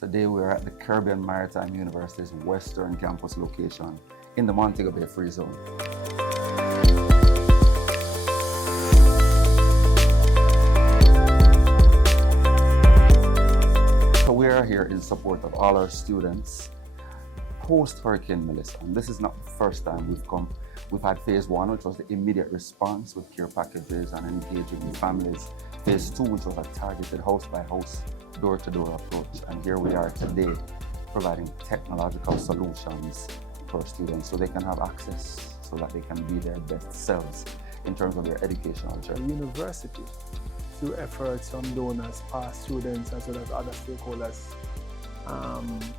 Today we are at the Caribbean Maritime University's Western Campus location in the Montego Bay Free Zone. So we are here in support of all our students post-Hurricane Melissa. And this is not the first time we've come. We've had phase 1, which was the immediate response with care packages and engaging with families. Phase 2, which was a targeted house-by-house, door-to-door approach. And here we are today providing technological solutions for students so they can have access, so that they can be their best selves in terms of their educational journey. The university, through efforts from donors, past students, as well as other stakeholders,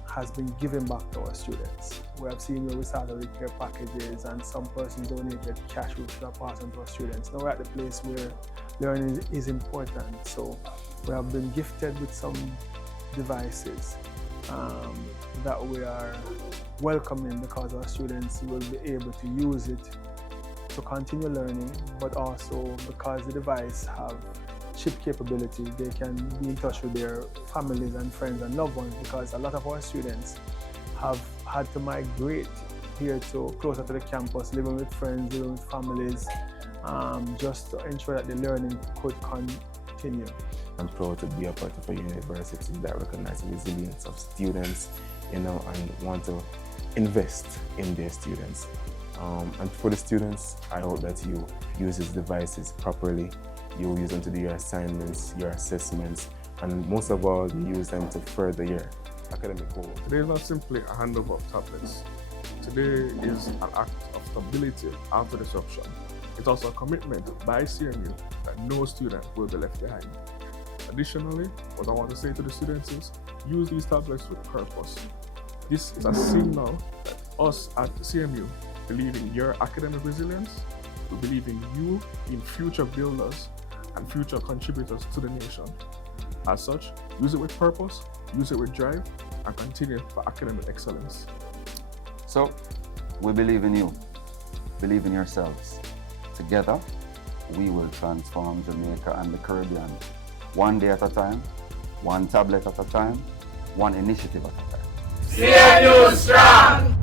has been giving back to our students. We have seen where we started with care packages and some persons donated cash which are passed on to our students. Now we're at the place where learning is important. So we have been gifted with some devices that we are welcoming because our students will be able to use it to continue learning, but also because the device have chip capability, they can be in touch with their families and friends and loved ones, because a lot of our students have had to migrate here to closer to the campus, living with friends, living with families, just to ensure that the learning could continue. I'm proud to be a part of a university that recognizes the resilience of students, and want to invest in their students. And for the students, I hope that you use these devices properly. You use them to do your assignments, your assessments, and most of all, you use them to further your academic goals. Today is not simply a handover of tablets. Today is an act of stability after disruption. It's also a commitment by CMU that no student will be left behind. Additionally, what I want to say to the students is, use these tablets with purpose. This is a signal that us at CMU believe in your academic resilience, we believe in you being future builders and future contributors to the nation. As such, use it with purpose, use it with drive, and continue for academic excellence. So, we believe in you, believe in yourselves. Together, we will transform Jamaica and the Caribbean, one day at a time, one tablet at a time, one initiative at a time. CMU strong!